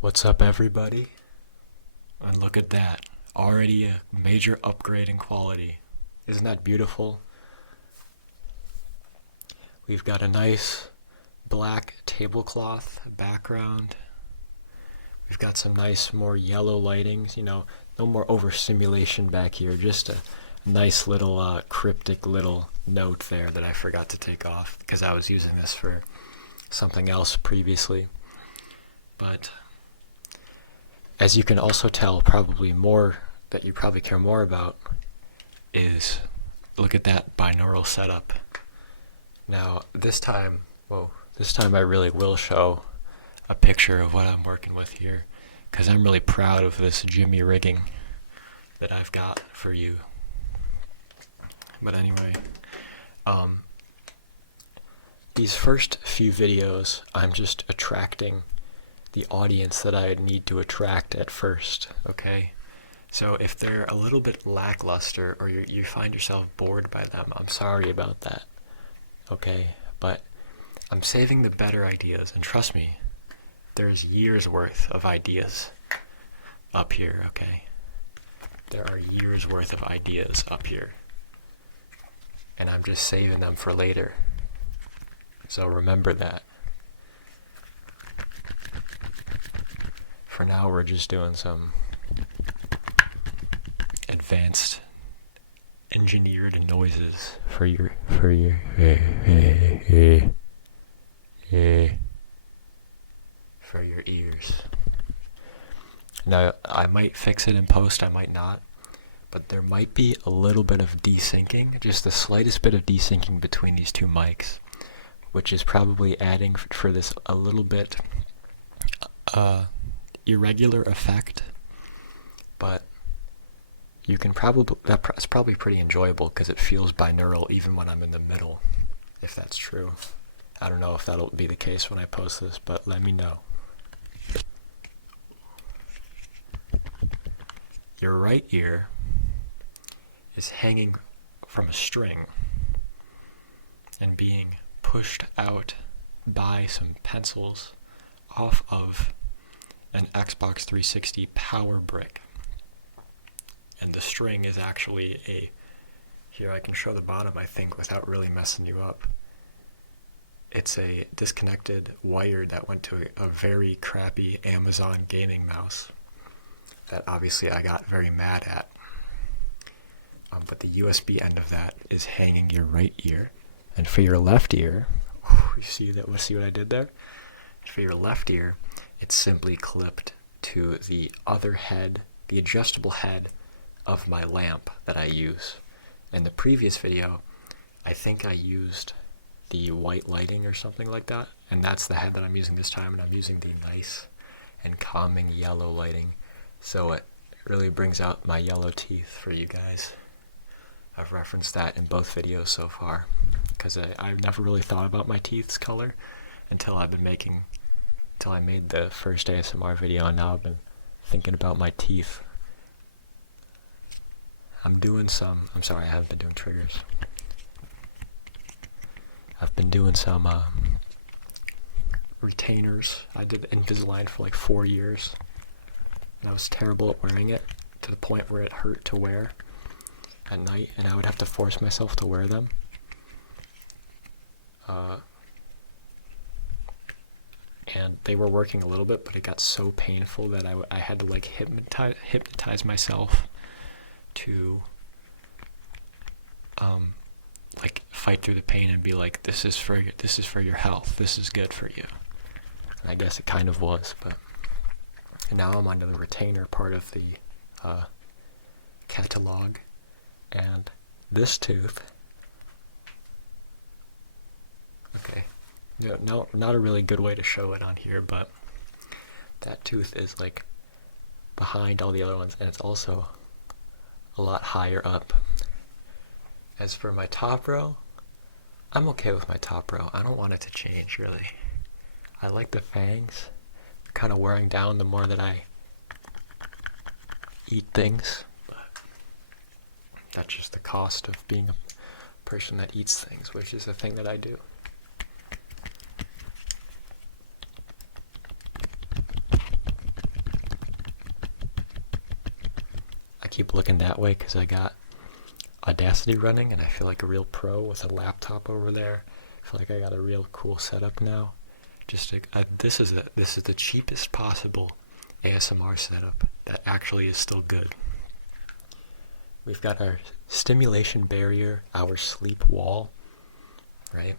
What's up, everybody? And look at that. Already a major upgrade in quality. Isn't that beautiful? We've got a nice black tablecloth background. We've got some nice more yellow lightings, no more overstimulation back here, just a nice little cryptic little note there that I forgot to take off because I was using this for something else previously. But as you can also tell, probably more that you probably care more about is look at that binaural setup. Now this time I really will show a picture of what I'm working with here, because I'm really proud of this Jimmy rigging that I've got for you. But anyway, these first few videos, I'm just attracting the audience that I need to attract at first, okay? So if they're a little bit lackluster or you find yourself bored by them, I'm sorry about that, okay? But I'm saving the better ideas, and trust me, there's years worth of ideas up here, okay? There are years worth of ideas up here, and I'm just saving them for later. So remember that. For now, we're just doing some advanced engineered noises for your ears. Now, I might fix it in post, I might not, but there might be a little bit of desyncing, just the slightest bit of desyncing between these two mics, which is probably adding for this a little bit irregular effect, but you can that's probably pretty enjoyable because it feels binaural even when I'm in the middle, if that's true. I don't know if that'll be the case when I post this, but let me know. Your right ear is hanging from a string and being pushed out by some pencils off of an Xbox 360 power brick. And the string is actually here I can show the bottom, I think, without really messing you up. It's a disconnected wire that went to a very crappy Amazon gaming mouse that obviously I got very mad at. But the USB end of that is hanging your right ear. And for your left ear, you see what I did there? For your left ear, it's simply clipped to the other head, the adjustable head of my lamp that I use. In the previous video, I think I used the white lighting or something like that, and that's the head that I'm using this time, and I'm using the nice and calming yellow lighting, so it really brings out my yellow teeth for you guys. I've referenced that in both videos so far, because I've never really thought about my teeth's color until I made the first ASMR video, and now I've been thinking about my teeth. I'm sorry, I haven't been doing triggers. I've been doing some retainers. I did Invisalign for like 4 years, and I was terrible at wearing it to the point where it hurt to wear at night, and I would have to force myself to wear them. And they were working a little bit, but it got so painful that I had to like hypnotize myself to like fight through the pain and be like, this is for your health, this is good for you. And I guess it kind of was, but and now I'm onto the retainer part of the catalog, and this tooth, okay, no, not a really good way to show it on here, but that tooth is like behind all the other ones, and it's also a lot higher up. As for my top row, I'm okay with my top row. I don't want it to change, really. I like the fangs. They're kind of wearing down the more that I eat things. But that's just the cost of being a person that eats things, which is the thing that I do. keep looking that way because I got Audacity running and I feel like a real pro with a laptop over there. I feel like I got a real cool setup now. This is the cheapest possible ASMR setup that actually is still good. We've got our stimulation barrier, our sleep wall, right?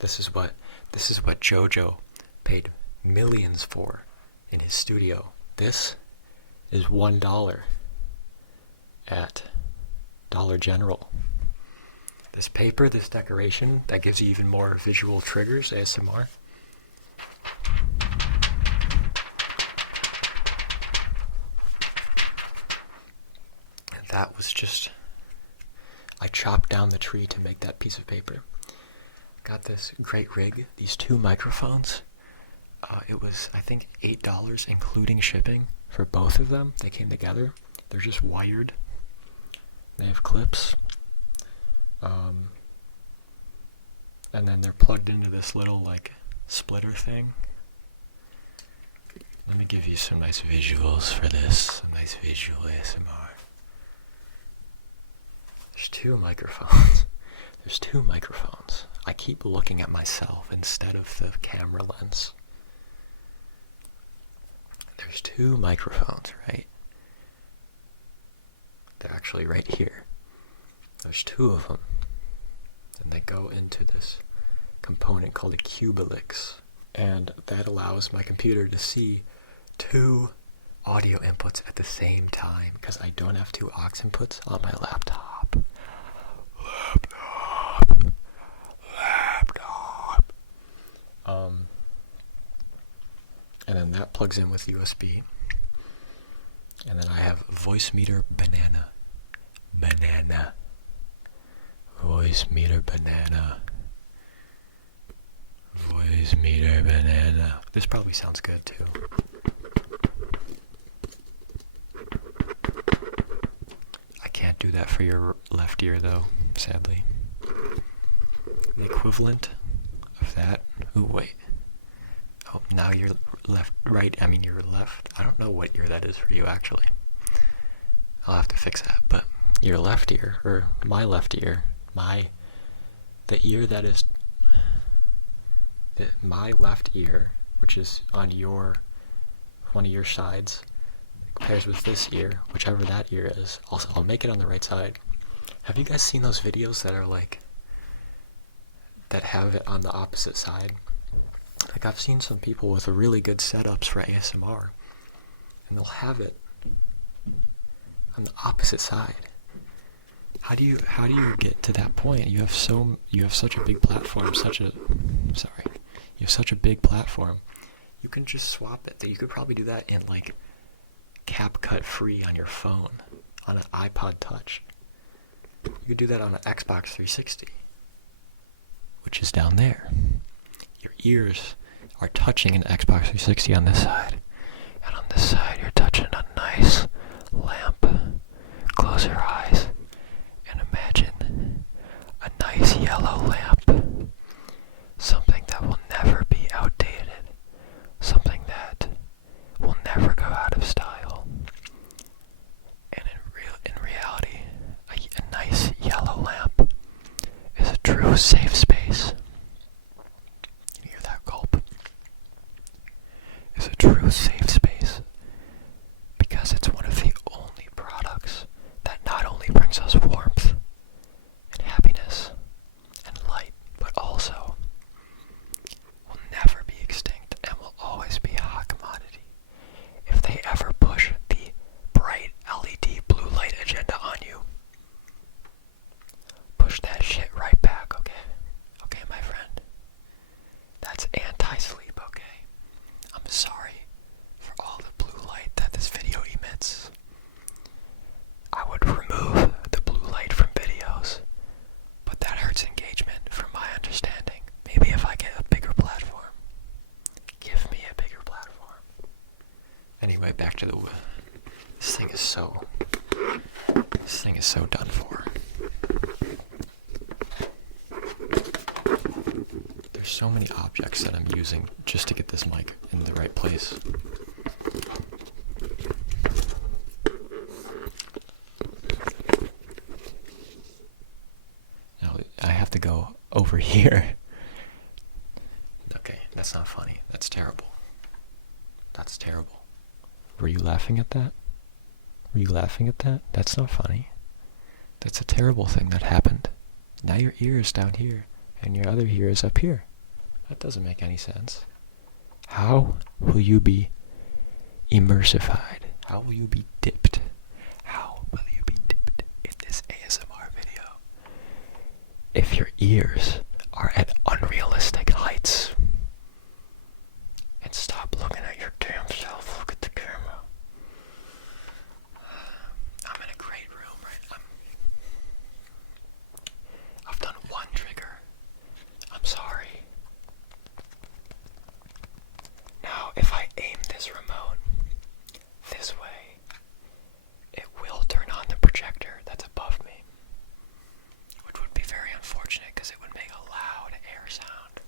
This is what JoJo paid millions for in his studio. This is $1 at Dollar General. This paper, this decoration, that gives you even more visual triggers, ASMR. And that was just... I chopped down the tree to make that piece of paper. Got this great rig, these 2 microphones. It was, I think, $8 including shipping for both of them. They came together. They're just wired. They have clips. And then they're plugged into this little, like, splitter thing. Let me give you some nice visuals for this. Some nice visual ASMR. There's 2 microphones. There's 2 microphones. I keep looking at myself instead of the camera lens. There's 2 microphones, right? They're actually right here. There's 2 of them. And they go into this component called a Cubalix. And that allows my computer to see 2 audio inputs at the same time because I don't have 2 aux inputs on my laptop. And then that plugs in with USB. And then I have voice meter banana. Voice meter banana. Voice meter banana. This probably sounds good too. I can't do that for your left ear though, sadly. The equivalent of that. Ooh, wait. Oh, now you're your left. I don't know what ear that is for you, actually. I'll have to fix that, but your left ear, or my left ear, the ear that is, my left ear, which is on one of your sides, pairs with this ear, whichever that ear is. Also, I'll make it on the right side. Have you guys seen those videos that are like, that have it on the opposite side? Like, I've seen some people with really good setups for ASMR, and they'll have it on the opposite side. How do you get to that point? You have such a big platform, you have such a big platform. You can just swap it. You could probably do that in like CapCut free on your phone, on an iPod Touch. You could do that on an Xbox 360, which is down there. Your ears are touching an Xbox 360 on this side, and on this side you're touching a nice lamp. Close your eyes and imagine a nice yellow lamp, something that will never be outdated, something that will never go out of style. And in reality, a nice yellow lamp is a true safe space. Is a true safe space because it's one of the only products that not only brings us warmth and happiness and light, but also will never be extinct and will always be a hot commodity. If they ever push the bright LED blue light agenda on you, push that shit right back, okay? Okay, my friend. That's anti-sleep, okay? I'm sorry for all the blue light that this video emits. I would remove the blue light from videos, but that hurts engagement from my understanding. Maybe if I get a bigger platform. Give me a bigger platform. Anyway, back to this thing is so done for. There's so many objects that I'm using just to get this mic in the right place. over here. Okay, that's not funny. That's terrible. That's terrible. Were you laughing at that? Were you laughing at that? That's not funny. That's a terrible thing that happened. Now your ear is down here, and your other ear is up here. That doesn't make any sense. How will you be immersified? How will you be dipped? How will you be dipped in this ASMR video? If your ears are at unrealistic heights. And stop looking at your damn self. Look at the camera. I'm in a great room, right? I've done one trigger. I'm sorry. Now, if I aim this remote this way, it will turn on the projector that's above me, which would be very unfortunate because it would make a loud air sound.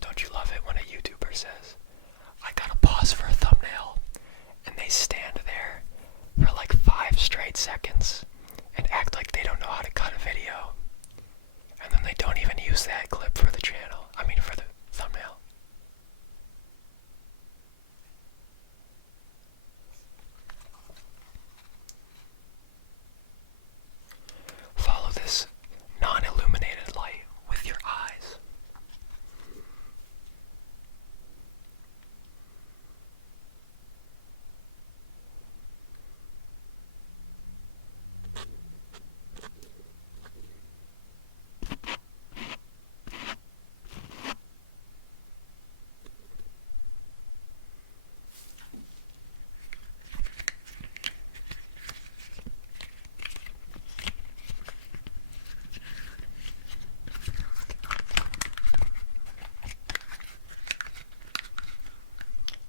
Don't you love it when a YouTuber says, I gotta pause for a thumbnail, and they stand there for like 5 straight seconds and act like they don't know how to cut a video, and then they don't even use that clip for the channel, for the thumbnail. Follow this non-illuminated light with your eyes.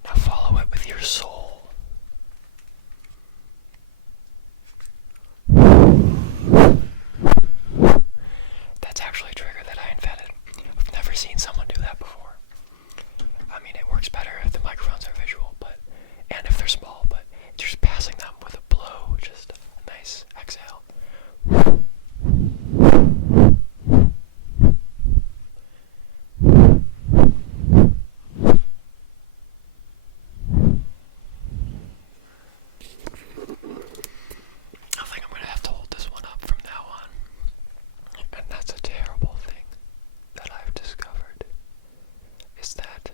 Now follow it with your soul. That's actually a trigger that I invented. I've never seen someone do that before. It works better if the microphones are visual, and if they're small, but just passing them with a blow, just a nice exhale. I think I'm going to have to hold this one up from now on. And that's a terrible thing that I've discovered, is that...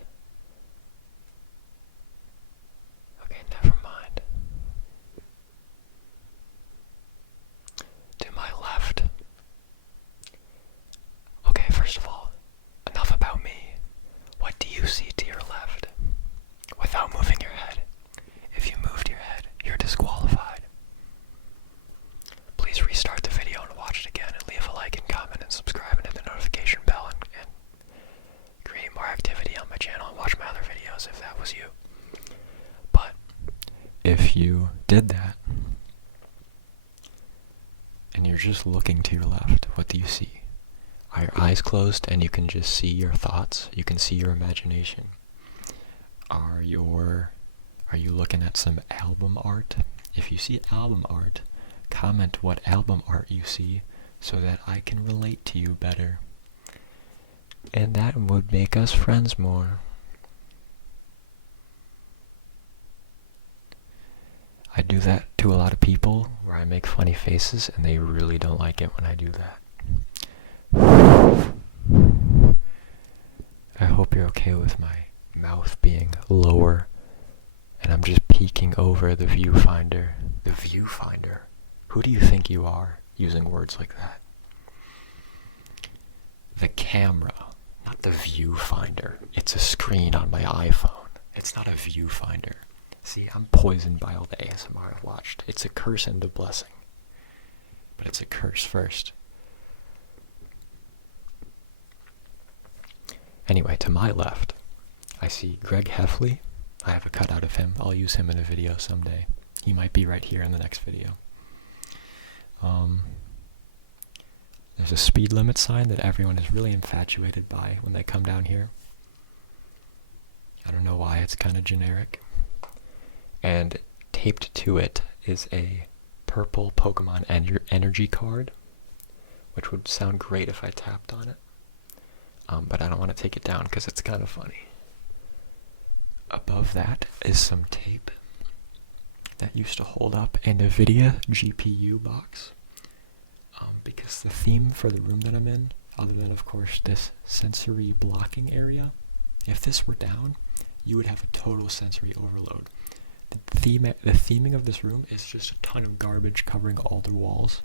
Okay, never mind. To my left. Okay, first of all, enough about me. What do you see to your left? Without moving your head. If you moved your head, you're disqualified. Please restart the video and watch it again, and leave a like and comment and subscribe and hit the notification bell and create more activity on my channel and watch my other videos if that was you. But if you did that and you're just looking to your left, what do you see? Are your eyes closed and you can just see your thoughts? You can see your imagination. Are you looking at some album art? If you see album art, comment what album art you see so that I can relate to you better. And that would make us friends more. I do that to a lot of people where I make funny faces and they really don't like it when I do that. I hope you're okay with my mouth being lower and I'm just peeking over the viewfinder. The viewfinder? Who do you think you are using words like that? The camera, not the viewfinder. It's a screen on my iPhone. It's not a viewfinder. See, I'm poisoned by all the ASMR I've watched. It's a curse and a blessing. But it's a curse first. Anyway, to my left, I see Greg Heffley. I have a cutout of him. I'll use him in a video someday. He might be right here in the next video. There's a speed limit sign that everyone is really infatuated by when they come down here. I don't know why, it's kind of generic. And taped to it is a purple Pokemon energy card, which would sound great if I tapped on it. But I don't want to take it down because it's kind of funny. Above that is some tape that used to hold up a NVIDIA GPU box. Because the theme for the room that I'm in, other than of course this sensory blocking area, if this were down, you would have a total sensory overload. The theming of this room is just a ton of garbage covering all the walls.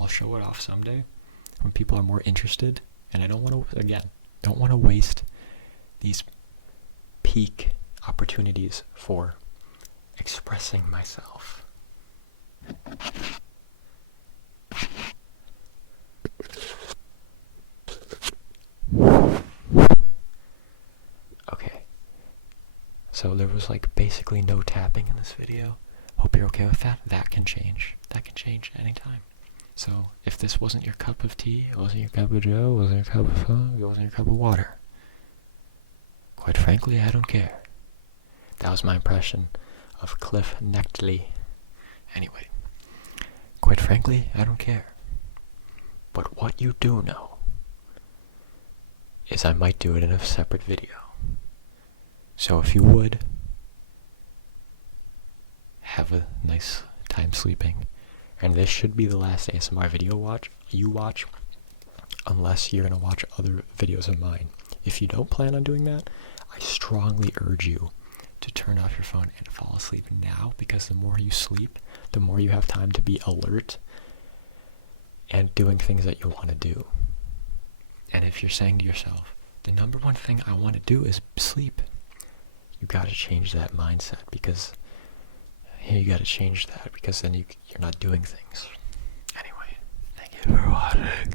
I'll show it off someday when people are more interested, and I don't want to waste these peak opportunities for expressing myself. Okay, so there was like basically no tapping in this video. Hope you're okay with that. That can change anytime. So if this wasn't your cup of tea, it wasn't your cup of joe, it wasn't your cup of fun, it wasn't your cup of water, quite frankly, I don't care. That was my impression of Cliff Nectley. Anyway, quite frankly, I don't care. But what you do know is I might do it in a separate video. So if you would, have a nice time sleeping. And this should be the last ASMR video you watch, unless you're going to watch other videos of mine. If you don't plan on doing that, I strongly urge you to turn off your phone and fall asleep now, because the more you sleep, the more you have time to be alert and doing things that you want to do. And if you're saying to yourself, the number one thing I want to do is sleep, you got to change that mindset, because you got to change that, because then you're not doing things. Anyway, thank you for watching.